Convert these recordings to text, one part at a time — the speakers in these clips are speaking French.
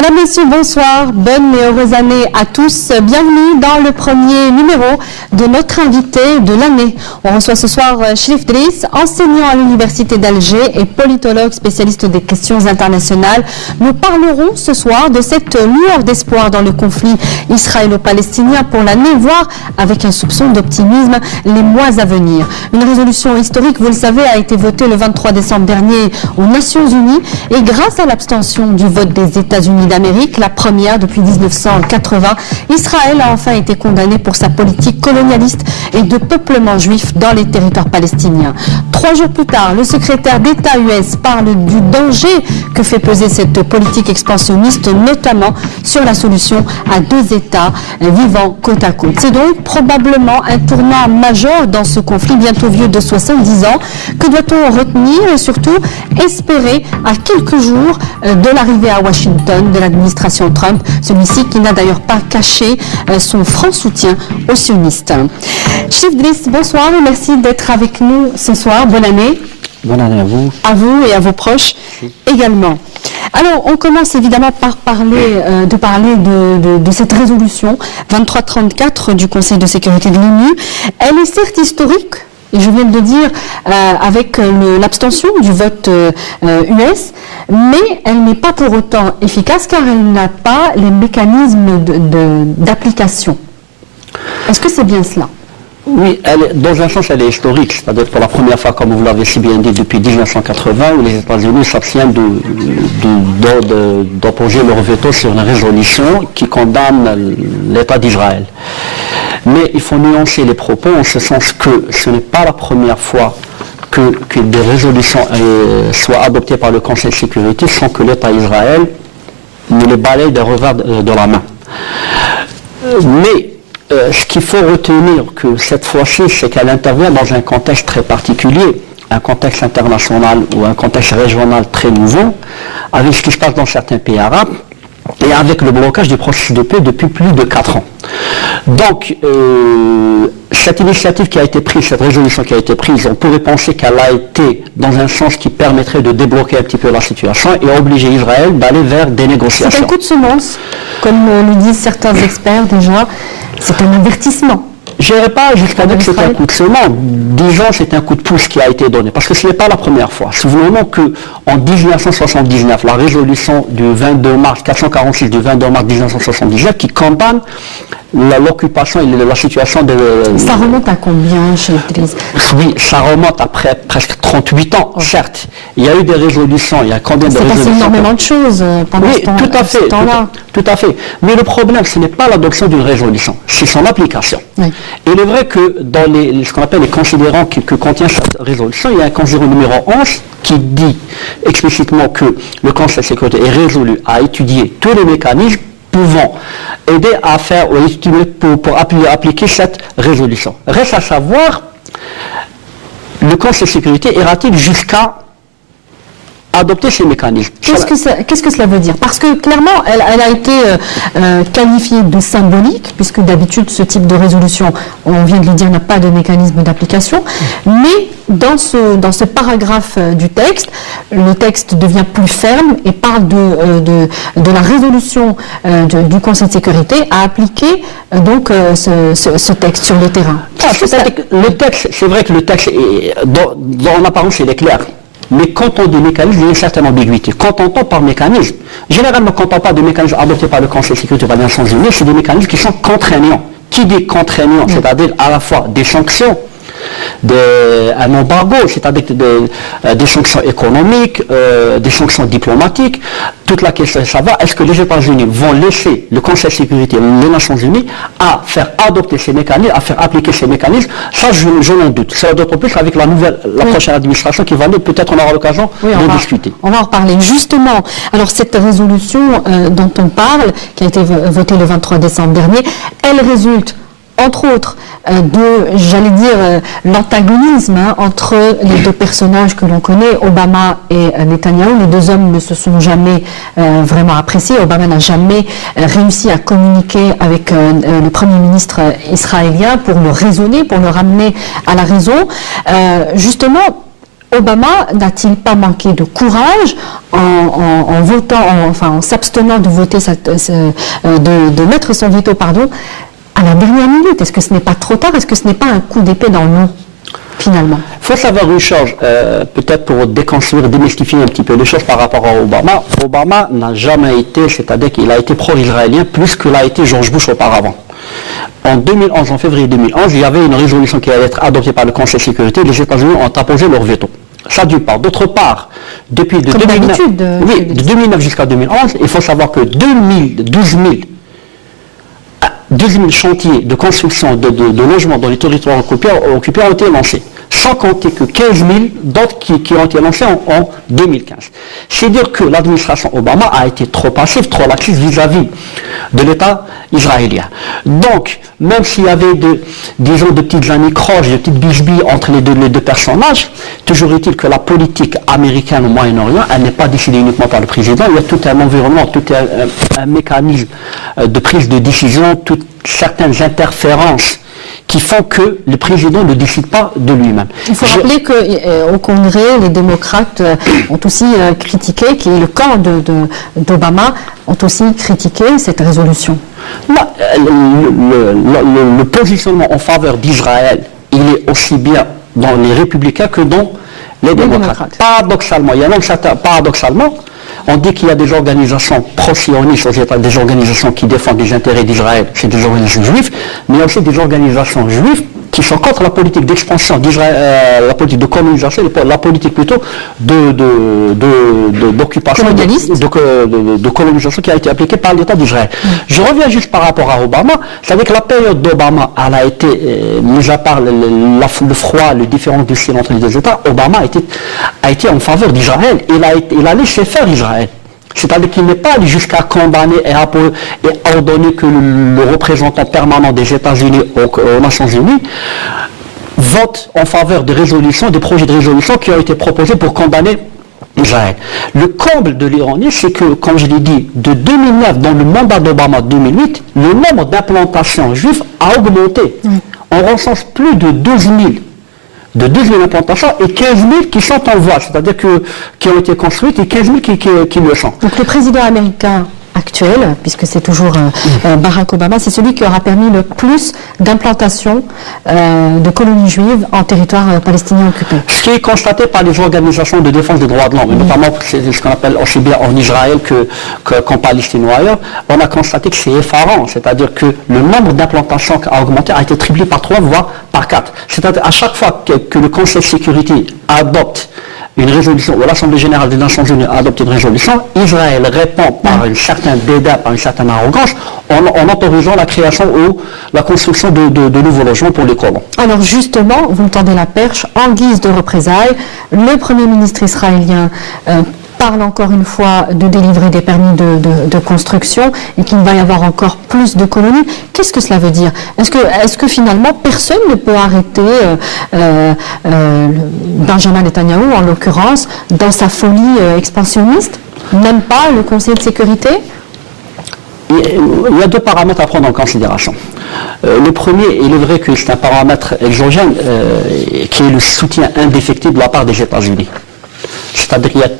Madame, Messieurs, bonsoir. Bonne et heureuse année à tous. Bienvenue dans le premier numéro de notre invité de l'année. On reçoit ce soir Chérif Driss, enseignant à l'Université d'Alger et politologue spécialiste des questions internationales. Nous parlerons ce soir de cette lueur d'espoir dans le conflit israélo-palestinien pour l'année, voire avec un soupçon d'optimisme les mois à venir. Une résolution historique, vous le savez, a été votée le 23 décembre dernier aux Nations Unies et grâce à l'abstention du vote des États-Unis d'Amérique, la première depuis 1980, Israël a enfin été condamné pour sa politique colonialiste et de peuplement juif dans les territoires palestiniens. 3 jours plus tard, le secrétaire d'État US parle du danger que fait peser cette politique expansionniste, notamment sur la solution à 2 États vivant côte à côte. C'est donc probablement un tournant majeur dans ce conflit bientôt vieux de 70 ans. Que doit-on retenir et surtout espérer à quelques jours de l'arrivée à Washington de l'administration Trump, celui-ci qui n'a d'ailleurs pas caché son franc soutien aux sionistes. Chérif Driss, bonsoir et merci d'être avec nous ce soir. Bonne année. Bonne année à vous. À vous et à vos proches également. Alors, on commence évidemment par parler de cette résolution 2334 du Conseil de sécurité de l'ONU. Elle est certes historique, et je viens de le dire, avec l'abstention du vote US, mais elle n'est pas pour autant efficace car elle n'a pas les mécanismes d'application. Est-ce que c'est bien cela ? Oui, dans un sens, elle est historique. C'est-à-dire pour la première fois, comme vous l'avez si bien dit, depuis 1980, où les États-Unis s'abstiennent d'opposer leur veto sur une résolution qui condamne l'État d'Israël. Mais il faut nuancer les propos en ce sens que ce n'est pas la première fois que des résolutions soient adoptées par le Conseil de sécurité sans que l'État d'Israël ne les balaye des revers de la main. Mais ce qu'il faut retenir que cette fois-ci, c'est qu'elle intervient dans un contexte très particulier, un contexte international ou un contexte régional très nouveau, avec ce qui se passe dans certains pays arabes et avec le blocage du processus de paix depuis plus de 4 ans. Donc, cette initiative qui a été prise, cette résolution qui a été prise, on pourrait penser qu'elle a été dans un sens qui permettrait de débloquer un petit peu la situation et obliger Israël d'aller vers des négociations. C'est un coup de semence, comme le disent certains experts déjà. C'est un avertissement. Je n'irai pas jusqu'à dire que c'est un coup de semence. Disons c'est un coup de pouce qui a été donné, parce que ce n'est pas la première fois. Souvenons-nous qu'en 1979, la résolution du 22 mars, 446 du 22 mars 1979, qui condamne l'occupation et la situation de... Ça remonte à combien, Chérif Driss ? Oui, ça remonte après presque 38 ans, certes. Il y a eu des résolutions, il y a combien de résolutions ? C'est passé énormément de choses pendant ce temps-là. Tout à fait. Mais le problème, ce n'est pas l'adoption d'une résolution, c'est son application. Oui. Et il est vrai que dans ce qu'on appelle les considérants que contient cette résolution, il y a un considérant numéro 11 qui dit explicitement que le Conseil de sécurité est résolu à étudier tous les mécanismes pouvant aider à faire ou étudier pour appliquer cette résolution. Reste à savoir, le Conseil de sécurité ira-t-il jusqu'à adopter ces mécanismes? Qu'est-ce que cela veut dire? Parce que clairement, elle a été qualifiée de symbolique, puisque d'habitude, ce type de résolution, on vient de le dire, n'a pas de mécanisme d'application. Mais dans ce paragraphe du texte, le texte devient plus ferme et parle de la résolution du Conseil de sécurité à appliquer ce texte sur le terrain. C'est vrai que le texte, en apparence, il est clair. Mais quand on dit mécanisme, il y a une certaine ambiguïté. Quand on entend par mécanisme, généralement quand on parle de mécanismes adoptés par le Conseil de sécurité des Nations Unies, c'est des mécanismes qui sont contraignants. Qui dit contraignant, c'est-à-dire à la fois des sanctions, un embargo, c'est-à-dire des sanctions économiques, des sanctions diplomatiques. Toute la question est de savoir, est-ce que les États-Unis vont laisser le Conseil de sécurité des Nations Unies à faire adopter ces mécanismes, à faire appliquer ces mécanismes? Ça, je n'en doute. Ça d'autant plus avec la prochaine administration qui va peut-être on aura l'occasion de discuter. On va en reparler. Justement, alors cette résolution dont on parle, qui a été votée le 23 décembre dernier, elle résulte entre autres, l'antagonisme entre les 2 personnages que l'on connaît, Obama et Netanyahou. Les 2 hommes ne se sont jamais vraiment appréciés. Obama n'a jamais réussi à communiquer avec le Premier ministre israélien pour le raisonner, pour le ramener à la raison. Justement, Obama n'a-t-il pas manqué de courage en votant, en s'abstenant de voter, de mettre son veto, à la dernière minute? Est-ce que ce n'est pas trop tard? Est-ce que ce n'est pas un coup d'épée dans l'eau, finalement? Il faut savoir une chose, peut-être pour déconstruire, démystifier un petit peu les choses par rapport à Obama. Obama n'a jamais été, c'est-à-dire qu'il a été pro-israélien plus que l'a été George Bush auparavant. En 2011, en février 2011, il y avait une résolution qui allait être adoptée par le Conseil de sécurité. Les États-Unis ont apposé leur veto. Ça d'une part. D'autre part, depuis de 2009 jusqu'à 2011, il faut savoir que 12 000 chantiers de construction de logements dans les territoires occupés ont été lancés. Sans compter que 15 000 d'autres qui ont été lancés en 2015. C'est dire que l'administration Obama a été trop passive, trop laxiste vis-à-vis de l'État israélien. Donc, même s'il y avait de petites anicroches, de petites bisbilles entre les deux personnages, toujours est-il que la politique américaine au Moyen-Orient, elle n'est pas décidée uniquement par le président, il y a tout un environnement, tout un mécanisme de prise de décision, toutes certaines interférences qui font que le président ne décide pas de lui-même. Il faut rappeler qu'au Congrès, les démocrates ont aussi critiqué, le camp d'Obama ont aussi critiqué cette résolution. Le positionnement en faveur d'Israël, il est aussi bien dans les républicains que dans les démocrates. Paradoxalement, on dit qu'il y a des organisations pro-sionistes aux États, des organisations qui défendent les intérêts d'Israël, c'est des organisations juives, mais il y a aussi des organisations juives qui sont contre la politique d'expansion d'Israël, la politique de colonisation, la politique plutôt d'occupation, de colonisation qui a été appliquée par l'État d'Israël. Je reviens juste par rapport à Obama, c'est-à-dire que la période d'Obama, elle a été, mis à part le froid, le différent du style entre les deux États, Obama a été en faveur d'Israël, il a laissé faire Israël. C'est-à-dire qu'il n'est pas allé jusqu'à condamner et ordonner que le représentant permanent des États-Unis aux Nations Unies vote en faveur des résolutions, des projets de résolution qui ont été proposés pour condamner Israël. Le comble de l'ironie, c'est que, comme je l'ai dit, de 2009, dans le mandat d'Obama 2008, le nombre d'implantations juives a augmenté. On recense plus de 12 000 implantations et 15 000 qui sont en voie, c'est-à-dire qui ont été construites et 15 000 qui le sont. Donc le président américain actuel, puisque c'est toujours Barack Obama, c'est celui qui aura permis le plus d'implantations de colonies juives en territoire palestinien occupé. Ce qui est constaté par les organisations de défense des droits de l'homme, notamment ce qu'on appelle aussi bien en Israël qu'en Palestine ou ailleurs, on a constaté que c'est effarant, c'est-à-dire que le nombre d'implantations a augmenté, a été triplé par 3 voire par 4. C'est-à-dire à chaque fois que le Conseil de sécurité adopte une résolution, ou l'Assemblée générale des Nations Unies a adopté une résolution, Israël répond par un certain dédain, par une certaine arrogance, en autorisant la création ou la construction de nouveaux logements pour les colons. Alors justement, vous me tendez la perche, en guise de représailles, le Premier ministre israélien parle encore une fois de délivrer des permis de construction et qu'il va y avoir encore plus de colonies. Qu'est-ce que cela veut dire? Est-ce que finalement personne ne peut arrêter Benjamin Netanyahou, en l'occurrence, dans sa folie expansionniste? Même pas le Conseil de sécurité? Il y a 2 paramètres à prendre en considération. Le premier, il est vrai que c'est un paramètre exogène qui est le soutien indéfectible de la part des États-Unis. C'est-à-dire qu'il y a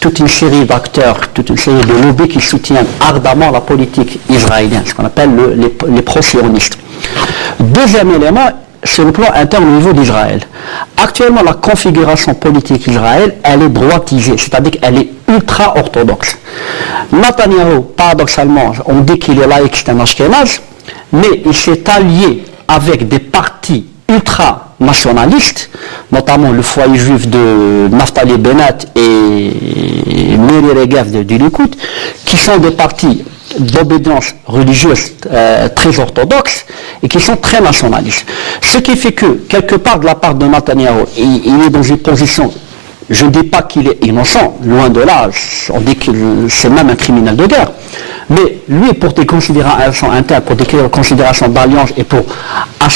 toute une série d'acteurs, toute une série de lobbies qui soutiennent ardemment la politique israélienne, ce qu'on appelle les pro-sionistes. Deuxième élément, sur le plan interne au niveau d'Israël. Actuellement, la configuration politique d'Israël, elle est droitisée, c'est-à-dire qu'elle est ultra-orthodoxe. Netanyahou, paradoxalement, on dit qu'il est laïque, c'est un ashkénaze, mais il s'est allié avec des partis ultra-nationalistes, notamment le foyer juif de Naftali Bennett et Miri Regev du Likoud, qui sont des partis d'obédience religieuse très orthodoxes et qui sont très nationalistes. Ce qui fait que, quelque part de la part de Netanyahou, il est dans une position, je ne dis pas qu'il est innocent, loin de là, on dit que c'est même un criminel de guerre, mais lui, pour des considérations internes, pour des considérations d'alliance et pour à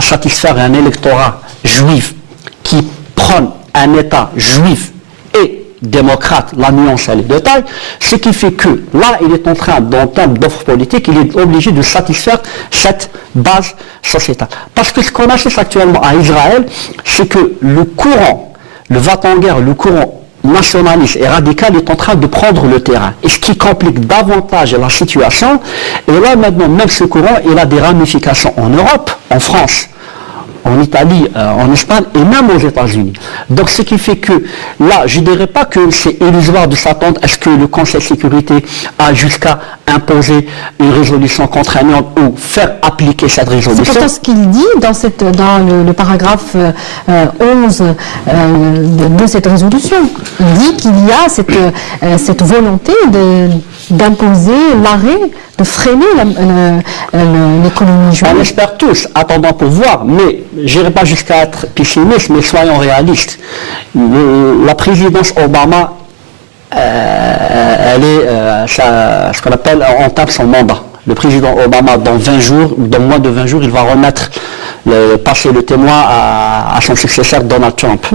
satisfaire un électorat juif qui prône un État juif et démocrate, la nuance et les détails, ce qui fait que là, il est en train, en termes d'offres politiques, il est obligé de satisfaire cette base sociétale. Parce que ce qu'on assiste actuellement à Israël, c'est que le courant le va-t-en-guerre, le courant nationaliste et radical est en train de prendre le terrain. Et ce qui complique davantage la situation, et là maintenant, même ce courant, il a des ramifications en Europe, en France, en Italie, en Espagne et même aux États-Unis. Donc ce qui fait que là, je ne dirais pas que c'est illusoire de s'attendre à ce que le Conseil de sécurité a jusqu'à imposer une résolution contraignante ou faire appliquer cette résolution. C'est pourtant ce qu'il dit dans le paragraphe 11 de cette résolution. Il dit qu'il y a cette volonté d'imposer l'arrêt, de freiner l'économie juive. On espère tous, attendant pour voir, mais je n'irai pas jusqu'à être pessimiste, mais soyons réalistes. La présidence Obama, elle est ce qu'on appelle, entame son mandat. Le président Obama, dans moins de 20 jours, il va passer le témoin à son successeur Donald Trump.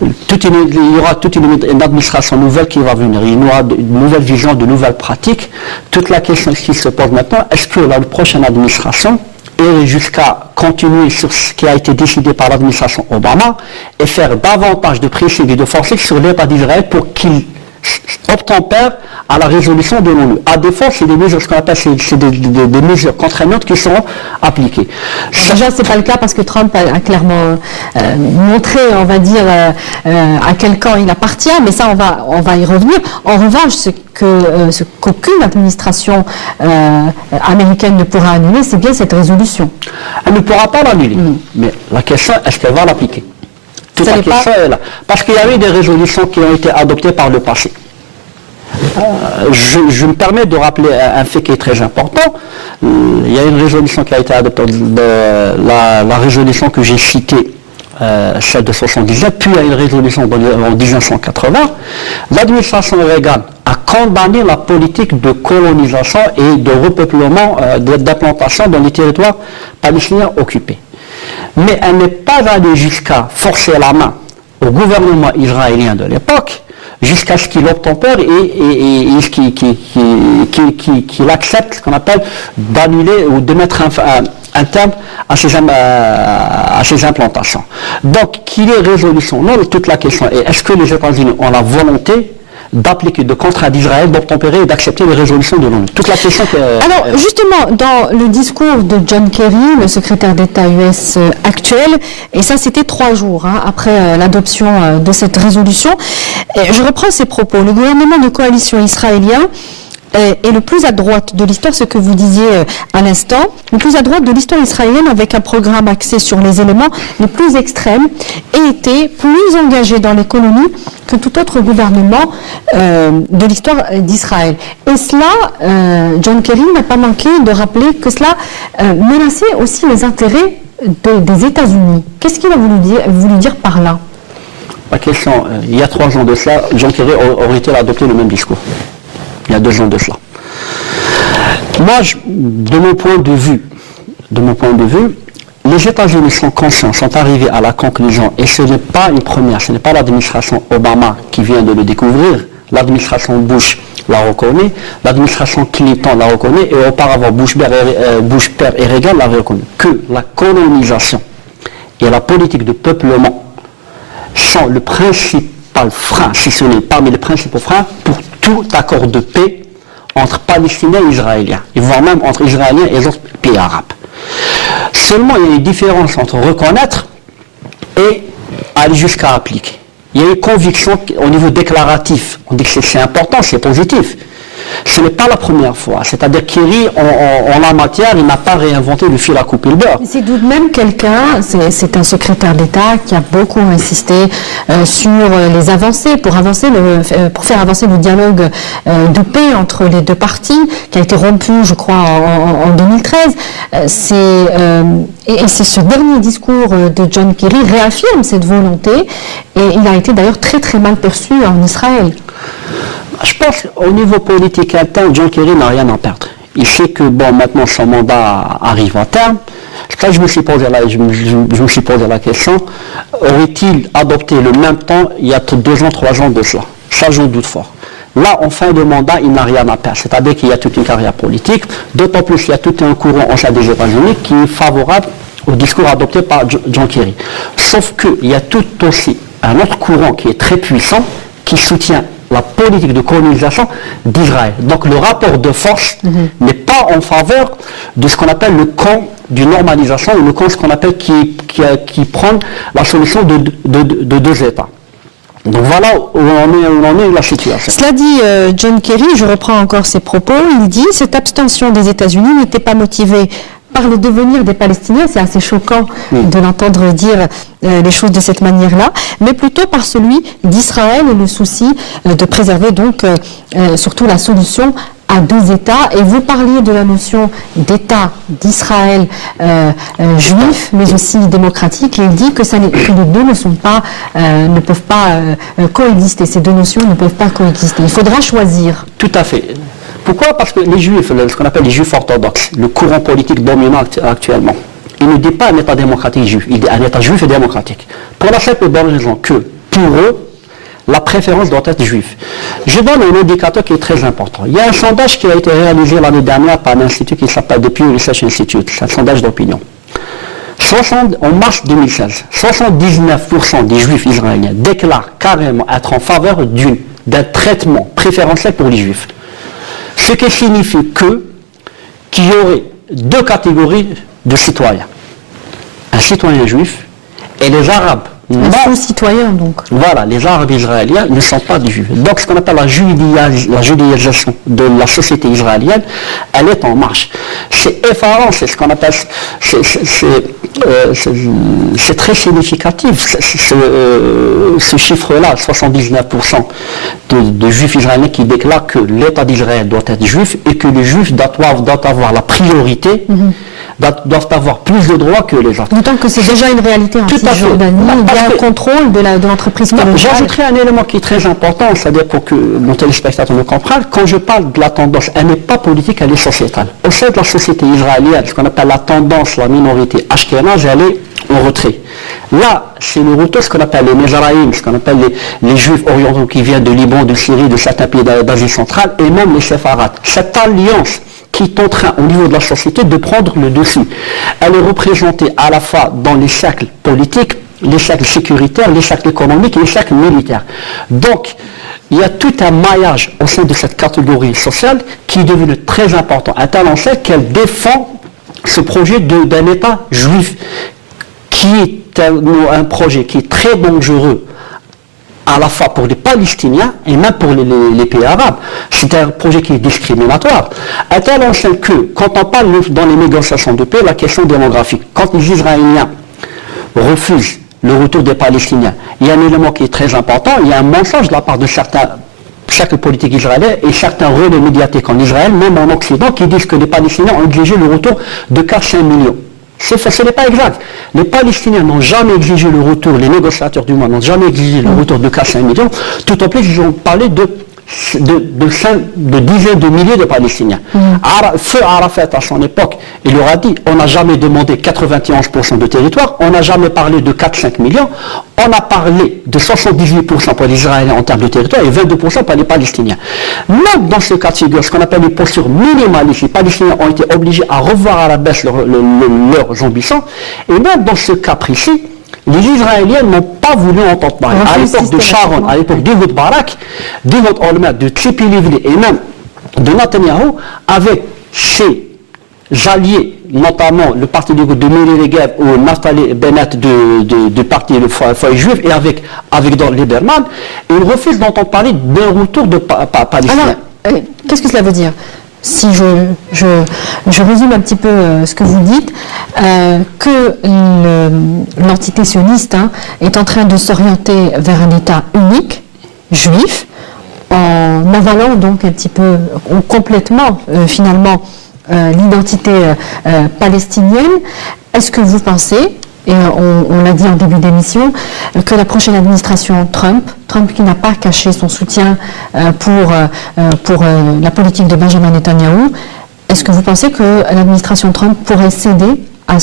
Il y aura toute une administration nouvelle qui va venir. Il y aura de nouvelles visions, de nouvelles pratiques. Toute la question qui se pose maintenant, est-ce que la prochaine administration est jusqu'à continuer sur ce qui a été décidé par l'administration Obama et faire davantage de pression et de forcer sur l'État d'Israël pour qu'il obtempère à la résolution de l'ONU. À défaut, c'est des mesures, ce qu'on appelle, c'est des mesures contraignantes qui seront appliquées. Déjà, ce n'est pas le cas parce que Trump a clairement montré, on va dire, à quel camp il appartient, mais ça, on va y revenir. En revanche, ce qu'aucune administration américaine ne pourra annuler, c'est bien cette résolution. Elle ne pourra pas l'annuler, mais la question, est-ce qu'elle va l'appliquer? Toute la question est là. Parce qu'il y a eu des résolutions qui ont été adoptées par le passé. Je me permets de rappeler un fait qui est très important. Il y a une résolution qui a été adoptée, la résolution que j'ai citée, celle de 1977, puis il y a une résolution en 1980. L'administration Reagan a condamné la politique de colonisation et de repeuplement, d'implantation dans les territoires palestiniens occupés. Mais elle n'est pas allée jusqu'à forcer la main au gouvernement israélien de l'époque, jusqu'à ce qu'il obtempère et qu'il accepte ce qu'on appelle d'annuler ou de mettre un terme à ces implantations. Donc, qu'il y ait résolution, non, toute la question est, est-ce que les États-Unis ont la volonté d'appliquer, de contraindre Israël, d'obtempérer et d'accepter les résolutions de l'ONU. Toute la question que... Alors, justement, dans le discours de John Kerry, le secrétaire d'État US actuel, et ça c'était 3 jours après l'adoption de cette résolution, et je reprends ses propos. Le gouvernement de coalition israélien est le plus à droite de l'histoire, ce que vous disiez à l'instant, le plus à droite de l'histoire israélienne avec un programme axé sur les éléments les plus extrêmes et était plus engagé dans l'économie que tout autre gouvernement de l'histoire d'Israël. Et cela, John Kerry n'a pas manqué de rappeler que cela menaçait aussi les intérêts des États-Unis. Qu'est-ce qu'il a voulu dire par là? La question, il y a 3 ans de cela, John Kerry aurait-il adopté le même discours? Il y a 2 ans de cela. Moi, de mon point de vue, les États-Unis sont conscients, sont arrivés à la conclusion, et ce n'est pas une première, ce n'est pas l'administration Obama qui vient de le découvrir, l'administration Bush la reconnaît, l'administration Clinton la reconnaît, et auparavant Bush père et Reagan l'avaient reconnu, que la colonisation et la politique de peuplement sont le principal frein, si ce n'est parmi les principaux freins, pour tout accord de paix entre Palestiniens et Israéliens, et voire même entre Israéliens et les autres pays arabes. Seulement, il y a une différence entre reconnaître et aller jusqu'à appliquer. Il y a une conviction au niveau déclaratif. On dit que c'est important, c'est positif. Ce n'est pas la première fois. C'est-à-dire Kerry, en la matière, il n'a pas réinventé le fil à couper le beurre. C'est tout de même quelqu'un, c'est un secrétaire d'État qui a beaucoup insisté sur les avancées, pour faire avancer le dialogue de paix entre les 2 parties, qui a été rompu, je crois, en 2013. Et c'est ce dernier discours de John Kerry réaffirme cette volonté, et il a été d'ailleurs très très mal perçu en Israël. Je pense qu'au niveau politique interne, John Kerry n'a rien à perdre. Il sait que maintenant son mandat arrive à terme. Là, je me suis posé la question, aurait-il adopté le même temps il y a 2 ans, 3 ans de cela? Ça, je doute fort. Là, en fin de mandat, il n'a rien à perdre. C'est-à-dire qu'il y a toute une carrière politique, d'autant plus qu'il y a tout un courant en sein des États-Unis qui est favorable au discours adopté par John Kerry. Sauf qu'il y a tout aussi un autre courant qui est très puissant, qui soutient la politique de colonisation d'Israël. Donc le rapport de force n'est pas en faveur de ce qu'on appelle le camp d'une normalisation, ou le camp ce qu'on appelle qui prend la solution de deux États. Donc voilà où en est la situation. Cela dit, John Kerry, je reprends encore ses propos, il dit « Cette abstention des États-Unis n'était pas motivée par le devenir des Palestiniens », c'est assez choquant de l'entendre dire les choses de cette manière-là, mais plutôt par celui d'Israël et le souci de préserver donc surtout la solution à deux États. Et vous parliez de la notion d'État d'Israël juif, mais aussi démocratique, et il dit que les deux ne peuvent pas coexister, ces deux notions ne peuvent pas coexister. Il faudra choisir. Tout à fait. Pourquoi? Parce que les juifs, ce qu'on appelle les juifs orthodoxes, le courant politique dominant actuellement, il ne dit pas un État démocratique juif, il dit un État juif et démocratique. Pour la simple et bonne raison que, pour eux, la préférence doit être juive. Je donne un indicateur qui est très important. Il y a un sondage qui a été réalisé l'année dernière par un institut qui s'appelle The Pew Research Institute, c'est un sondage d'opinion. En mars 2016, 79% des juifs israéliens déclarent carrément être en faveur d'un traitement préférentiel pour les juifs. Ce qui signifie qu'il y aurait deux catégories de citoyens. Un citoyen juif et les Arabes. Un faux citoyen, donc. Voilà, les Arabes israéliens ne sont pas des juifs. Donc ce qu'on appelle la judéisation de la société israélienne, elle est en marche. C'est effarant, c'est ce qu'on appelle, c'est très significatif, ce chiffre-là, 79% de juifs israéliens qui déclarent que l'État d'Israël doit être juif et que les juifs doivent avoir la priorité, doivent avoir plus de droits que les autres. D'autant que c'est déjà une réalité en Cisjordanie, il y a un contrôle de l'entreprise coloniale. J'ajouterai un élément qui est très important, c'est-à-dire pour que nos téléspectateurs le comprennent, quand je parle de la tendance, elle n'est pas politique, elle est sociétale. Au sein de la société israélienne, ce qu'on appelle la tendance, la minorité ashkénaze, elle est en retrait. Là, c'est le retour, ce qu'on appelle les Mezraïm, ce qu'on appelle les juifs orientaux qui viennent de Liban, de Syrie, de certains pays d'Asie centrale, et même les séfarades. Cette alliance qui est en train, au niveau de la société, de prendre le dessus. Elle est représentée à la fois dans les cercles politiques, les cercles sécuritaires, les cercles économiques et les cercles militaires. Donc, il y a tout un maillage au sein de cette catégorie sociale qui est devenu très important, à tel enseigne qu'elle défend ce projet d'un État juif, qui est un projet qui est très dangereux, à la fois pour les Palestiniens et même pour les pays arabes. C'est un projet qui est discriminatoire. À tel enseigne que, quand on parle dans les négociations de paix, la question démographique, quand les Israéliens refusent le retour des Palestiniens, il y a un élément qui est très important, il y a un mensonge de la part de certains politiques israéliens et certains relais médiatiques en Israël, même en Occident, qui disent que les Palestiniens ont exigé le retour de 4-5 millions. Ce n'est pas exact. Les Palestiniens n'ont jamais exigé le retour, les négociateurs du monde n'ont jamais exigé le retour de 4-5 millions, tout en plus ils ont parlé de dizaines de milliers de Palestiniens. Feu Arafat, à son époque, il leur a dit, on n'a jamais demandé 91% de territoire, on n'a jamais parlé de 4-5 millions, on a parlé de 78% pour les Israéliens en termes de territoire et 22% pour les Palestiniens. Même dans ce cas de figure, ce qu'on appelle les postures minimalistes, les Palestiniens ont été obligés à revoir à la baisse leurs ambitions, et même dans ce cas précis, les Israéliens n'ont pas voulu entendre parler. À l'époque de Sharon, à l'époque d'Ehud Barak, d'Ehud Olmert, de Tzipi Livni et même de Netanyahou, avec ses alliés, notamment le parti de Miri Regev ou Naftali Bennett du parti le Foyer Juif et avec Dor Lieberman, ils refusent d'entendre parler d'un retour de Palestiniens. Alors, qu'est-ce que cela veut dire ? Si je résume un petit peu ce que vous dites, que l'entité sioniste est en train de s'orienter vers un État unique, juif, en avalant donc un petit peu, ou complètement finalement, l'identité palestinienne. Est-ce que vous pensez, et on l'a dit en début d'émission, que la prochaine administration Trump qui n'a pas caché son soutien pour la politique de Benjamin Netanyahou, est-ce que vous pensez que l'administration Trump pourrait céder à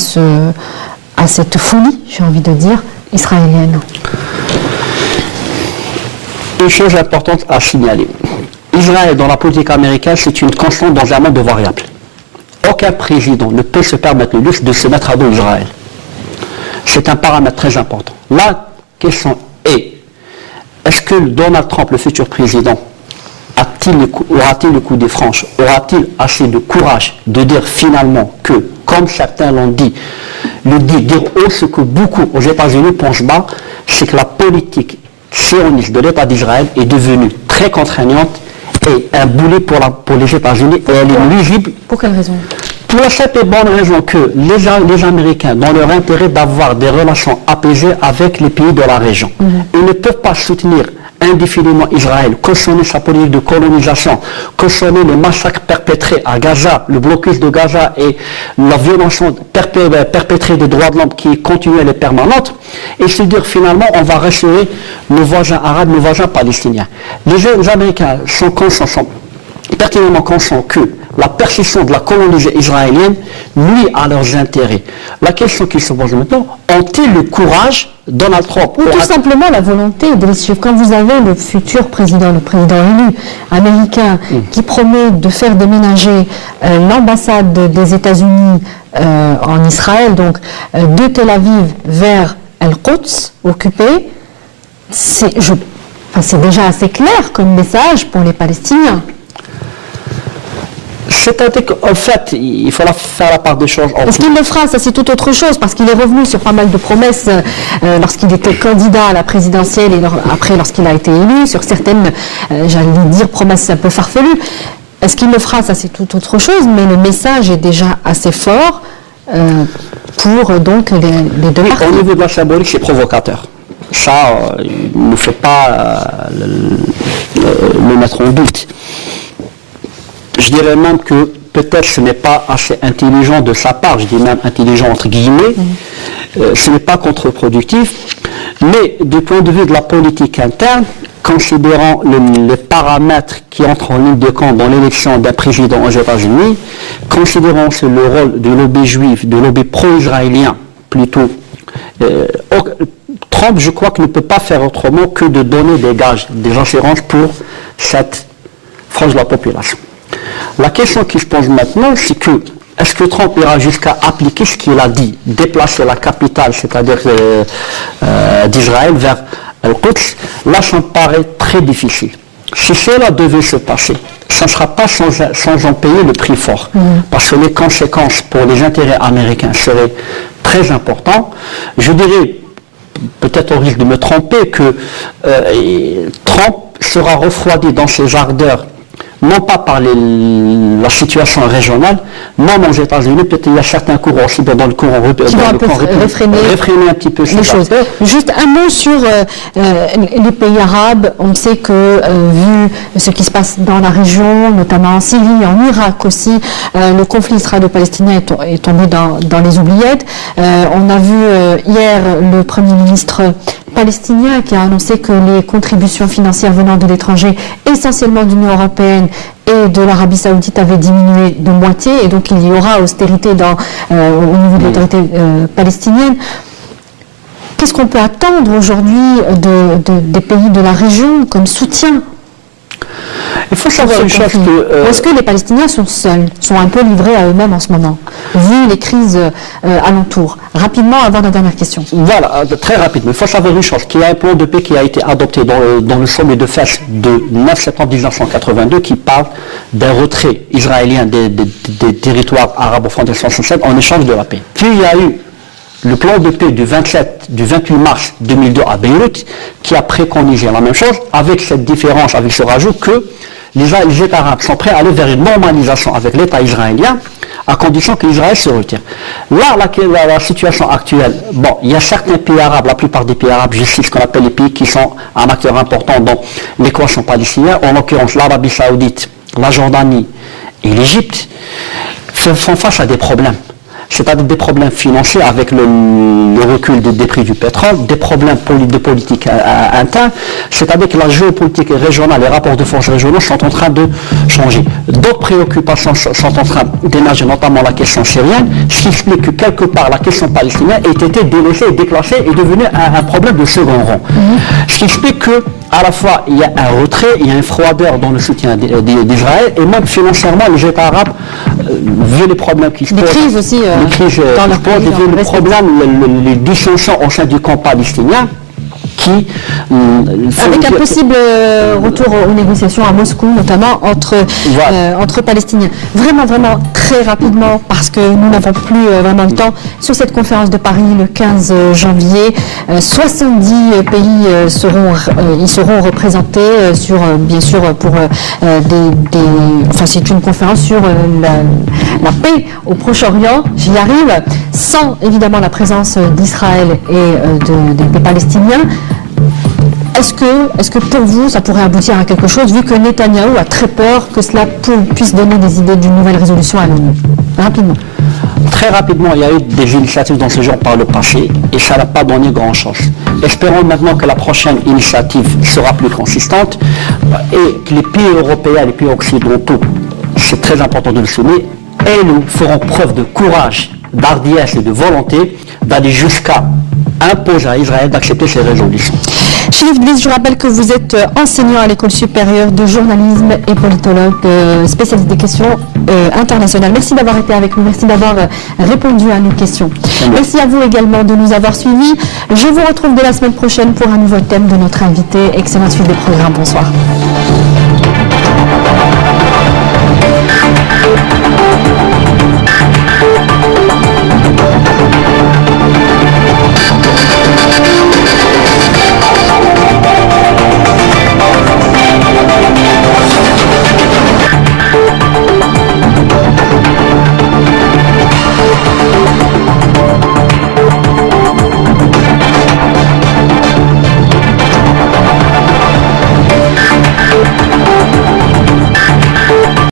cette folie, j'ai envie de dire, israélienne? Une chose importante à signaler. Israël, dans la politique américaine, c'est une constante dans un monde de variables. Aucun président ne peut se permettre le luxe de se mettre à dos Israël. C'est un paramètre très important. La question est, est-ce que Donald Trump, le futur président, aura-t-il le coup des franches, aura-t-il assez de courage de dire finalement que, comme certains l'ont dit, dire haut ce que beaucoup aux États-Unis pensent bas, c'est que la politique sioniste de l'État d'Israël est devenue très contraignante et un boulet pour les États-Unis, et elle est nuisible. Pour quelle raison? Pour la simple et bonne raison que les Américains, dans leur intérêt d'avoir des relations apaisées avec les pays de la région, ils ne peuvent pas soutenir indéfiniment Israël, cautionner sa politique de colonisation, cautionner les massacres perpétrés à Gaza, le blocus de Gaza et la violation perpétrée des droits de l'homme qui est continuelle et permanente, et se dire finalement on va rassurer nos voisins arabes, nos voisins palestiniens. Les Américains sont pertinemment conscients que la persistance de la colonisation israélienne nuit à leurs intérêts. La question qui se pose maintenant, ont-ils le courage, Donald Trump, ou tout simplement la volonté de les suivre? Quand vous avez le futur président, le président élu américain, qui promet de faire déménager l'ambassade des États-Unis en Israël, donc de Tel Aviv vers El-Quds, occupé, c'est déjà assez clair comme message pour les Palestiniens. C'est-à-dire qu'en fait, il faut faire la part des choses. Est-ce qu'il le fera? Ça, c'est tout autre chose, parce qu'il est revenu sur pas mal de promesses lorsqu'il était candidat à la présidentielle et après lorsqu'il a été élu, sur certaines, j'allais dire, promesses un peu farfelues. Est-ce qu'il le fera? Ça, c'est tout autre chose, mais le message est déjà assez fort pour donc les deux parties. Au niveau de la symbolique, c'est provocateur. Ça, il ne faut pas le mettre en doute. Je dirais même que peut-être ce n'est pas assez intelligent de sa part, je dis même intelligent entre guillemets, ce n'est pas contre-productif, mais du point de vue de la politique interne, considérant les paramètres qui entrent en ligne de compte dans l'élection d'un président aux États-Unis, considérant le rôle du lobby juif, du lobby pro-israélien plutôt, Trump, je crois qu'il ne peut pas faire autrement que de donner des gages, des assurances pour cette frange de la population. La question qui se pose maintenant, c'est que est-ce que Trump ira jusqu'à appliquer ce qu'il a dit, déplacer la capitale, c'est-à-dire d'Israël vers Al-Quds? Là, ça me paraît très difficile. Si cela devait se passer, ça ne sera pas sans en payer le prix fort, parce que les conséquences pour les intérêts américains seraient très importantes. Je dirais, peut-être au risque de me tromper, que Trump sera refroidi dans ses ardeurs, non pas par la situation régionale, même aux États-Unis, peut-être il y a certains courants aussi dans le courant réfréner un petit peu les choses. Juste un mot sur les pays arabes. On sait que, vu ce qui se passe dans la région, notamment en Syrie, en Irak aussi, le conflit israélo-palestinien est tombé dans les oubliettes. On a vu hier le Premier ministre palestinien qui a annoncé que les contributions financières venant de l'étranger, essentiellement de l'Union européenne et de l'Arabie Saoudite, avaient diminué de moitié, et donc il y aura austérité au niveau de l'autorité palestinienne. Qu'est-ce qu'on peut attendre aujourd'hui des pays de la région comme soutien? Il faut savoir une chose que... Est-ce que les Palestiniens sont seuls, sont un peu livrés à eux-mêmes en ce moment, vu les crises alentours? Rapidement, avant la dernière question. Voilà, très rapidement. Il faut savoir une chose, qu'il y a un plan de paix qui a été adopté dans le sommet de Fès de 9 septembre 1982 qui parle d'un retrait israélien des territoires arabes fondés en 1967 en échange de la paix. Puis il y a eu le plan de paix du 28 mars 2002 à Beyrouth, qui a préconisé la même chose, avec cette différence, avec ce rajout que les États arabes sont prêts à aller vers une normalisation avec l'État israélien, à condition que l'Israël se retire. Là, la situation actuelle, bon, il y a certains pays arabes, la plupart des pays arabes, je cite ce qu'on appelle les pays qui sont un acteur important dans l'équation palestinienne, en l'occurrence l'Arabie Saoudite, la Jordanie et l'Égypte, font face à des problèmes. C'est-à-dire des problèmes financiers avec le recul des prix du pétrole, des problèmes de politique interne, c'est-à-dire que la géopolitique régionale, les rapports de force régionaux sont en train de changer. D'autres préoccupations sont en train d'émerger, notamment la question syrienne, ce qui explique que quelque part la question palestinienne ait été délaissée et déclassée et devenue un problème de second rang. Ce qui explique que à la fois il y a un retrait, il y a une froideur dans le soutien d'Israël, et même financièrement les États arabes, vu les problèmes qui se posent, les crises aussi, les problèmes, les dissensions au sein du camp palestinien, qui... Avec un possible retour aux négociations à Moscou, notamment entre Palestiniens. Vraiment, vraiment, très rapidement, parce que nous n'avons plus vraiment le temps. Sur cette conférence de Paris, le 15 janvier, 70 pays seront représentés sur, bien sûr, pour enfin, c'est une conférence sur la paix au Proche-Orient. J'y arrive, sans évidemment la présence d'Israël et des Palestiniens. Est-ce que pour vous, ça pourrait aboutir à quelque chose, vu que Netanyahou a très peur que cela puisse donner des idées d'une nouvelle résolution à l'ONU? Rapidement. Très rapidement, il y a eu des initiatives dans ce genre par le passé et ça n'a pas donné grand-chose. Espérons maintenant que la prochaine initiative sera plus consistante et que les pays européens, les pays occidentaux, c'est très important de le souligner, et nous ferons preuve de courage, d'hardiesse et de volonté d'aller jusqu'à imposer à Israël d'accepter ces résolutions. Chérif Driss, je rappelle que vous êtes enseignant à l'école supérieure de journalisme et politologue, spécialiste des questions internationales. Merci d'avoir été avec nous, merci d'avoir répondu à nos questions. Merci à vous également de nous avoir suivis. Je vous retrouve dès la semaine prochaine pour un nouveau thème de notre invité. Excellente suite des programmes, bonsoir.